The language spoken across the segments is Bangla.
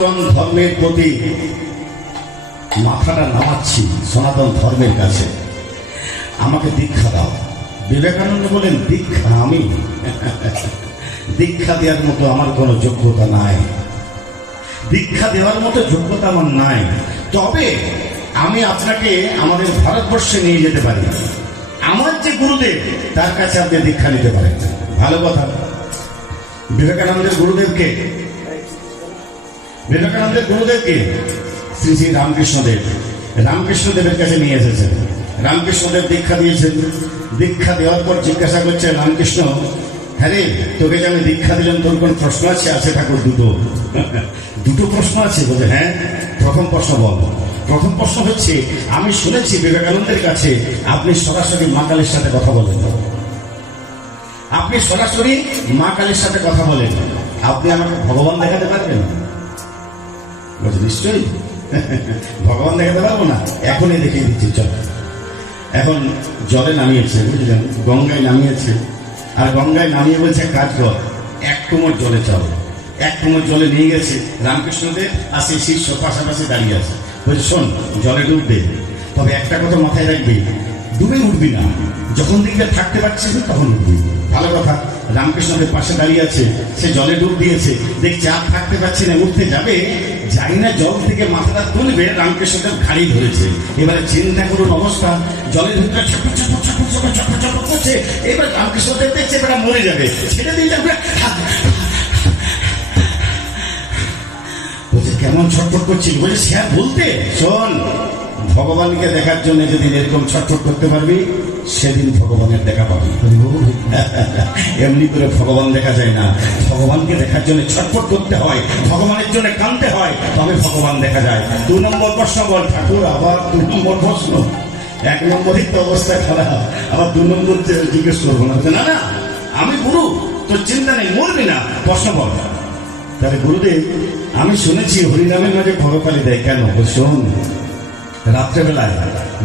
ধর্মের প্রতি মাথাটা নামাচ্ছি সনাতন ধর্মের কাছে, আমাকে দীক্ষা দাও। বিবেকানন্দ বলেন, দীক্ষা আমি দীক্ষা দেওয়ার মতো আমার কোনো যোগ্যতা নাই, দীক্ষা দেওয়ার মতো যোগ্যতা আমার নাই। তবে আমি আপনাকে আমাদের ভারতবর্ষে নিয়ে যেতে পারি, আমার যে গুরুদেব তার কাছে আপনি দীক্ষা নিতে পারেন। ভালো কথা। বিবেকানন্দের গুরুদেবকে শ্রী শ্রী রামকৃষ্ণদেব, রামকৃষ্ণদেবের কাছে নিয়ে এসেছেন। রামকৃষ্ণদেব দীক্ষা দিয়েছেন। দীক্ষা দেওয়ার পর জিজ্ঞাসা করছে রামকৃষ্ণ, হ্যাঁ রে, তোকে যে আমি দীক্ষা দিলাম, তোর কোন প্রশ্ন আছে? আছে ঠাকুর, দুটো প্রশ্ন আছে। বলে, হ্যাঁ, প্রথম প্রশ্ন বল। প্রথম প্রশ্ন হচ্ছে, আমি শুনেছি বিবেকানন্দের কাছে আপনি সরাসরি মা কালীর সাথে কথা বলেন, আপনি সরাসরি মা কালীর সাথে কথা বলেন, আপনি আমাকে ভগবান দেখাতে পারবেন? বলছে, নিশ্চয়ই ভগবান দেখাতে পারবো না, এখনই দেখিয়ে দিচ্ছি, চল। এখন জলে নামিয়েছে, বুঝলেন, গঙ্গায় নামিয়েছে। আর গঙ্গায় নামিয়ে বলছে, কাজ কর, এক কোমর জলে চল। এক কোমর জলে নিয়ে গেছে। রামকৃষ্ণদেব আর সেই শিষ্য পাশাপাশি দাঁড়িয়ে আছে। বলছে, শোন, জলে ডুব দে, তবে একটা কথা মাথায় রাখবি, ডুবে উঠবি না, যখন দিকে থাকতে পারছিস তখন উঠবি। ভালো কথা। রামকৃষ্ণদেব পাশে দাঁড়িয়ে আছে, সে জলে ডুব দিয়েছে, দেখছে আর থাকতে পারছি না, উঠতে যাবে, যাই না জল থেকে মাথাটা তুলবে, রামকৃষ্ণদেব ঘাড়ি ধরেছে। এবারে চিন্তা করুন অবস্থা, জলের ভিতরে ছপর ছপর ছপর ছপর ছপর ছপর করছে। এবার রামকৃষ্ণদেব দেখছে এবার মরে যাবে, ছেড়ে দিয়ে যাবে। বলছে, কেমন ছটফট করছিস? বলছে, সে বলতে, শোন, ভগবানকে দেখার জন্য যেদিন এরকম ছটফট করতে পারবি, সেদিন ভগবানের দেখা পাবি। এমনি করে ভগবান দেখা যায় না, ভগবানকে দেখার জন্য ছটফট করতে হয়, ভগবানের জন্য কাঁদতে হয়, তবে ভগবান দেখা যায়। 2 নম্বর প্রশ্ন বল ঠাকুর। আবার 2 নম্বর প্রশ্ন। 1 নম্বরই তো অবস্থা খারাপ, আবার 2 নম্বর জিজ্ঞেস করবো না? না না, আমি গুরু, তোর চিন্তা নেই, মরবি না, প্রশ্ন বল। তাহলে গুরুদেব, আমি শুনেছি হরিনামের মাঝে পরকালে দেয়, কেন? শোন, রাত্রেবেলায়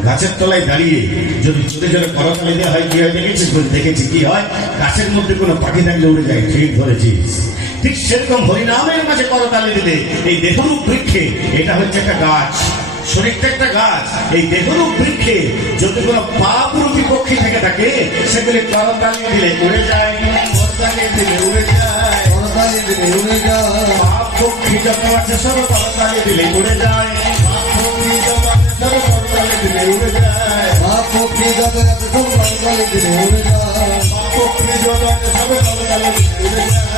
গাছের তলায় দাঁড়িয়ে যদি চোখে জোরে করতালি দেওয়া হয়, কি হয় দেখেছিস? দেখেছি। কি হয়? গাছের মধ্যে কোনো পাখি থাকলে উড়ে যায়। ঠিক ধরেছিস। ঠিক সেরকম হরিনামের মাঝে করতালি দিলে এই দেহরূপ বৃক্ষে, এটা হচ্ছে একটা গাছ, শরীরটা একটা গাছ, এই দেহরূপ বৃক্ষে যদি কোনো পাপ রূপী পক্ষী থেকে থাকে, সেগুলি করতালি দিলে উড়ে যায়, করতালি দিলে উড়ে যায়, করতালি দিলে উড়ে যায়। পাপ পক্ষী যত আছে সব করতালি দিলে উড়ে যায়, করতালি দিলে উড়ে যায়। পক্ষী যত আছে সব করতালি দিলে উড়ে যায়, পক্ষী যত আছে সব করতালি দিলে উড়ে যায়।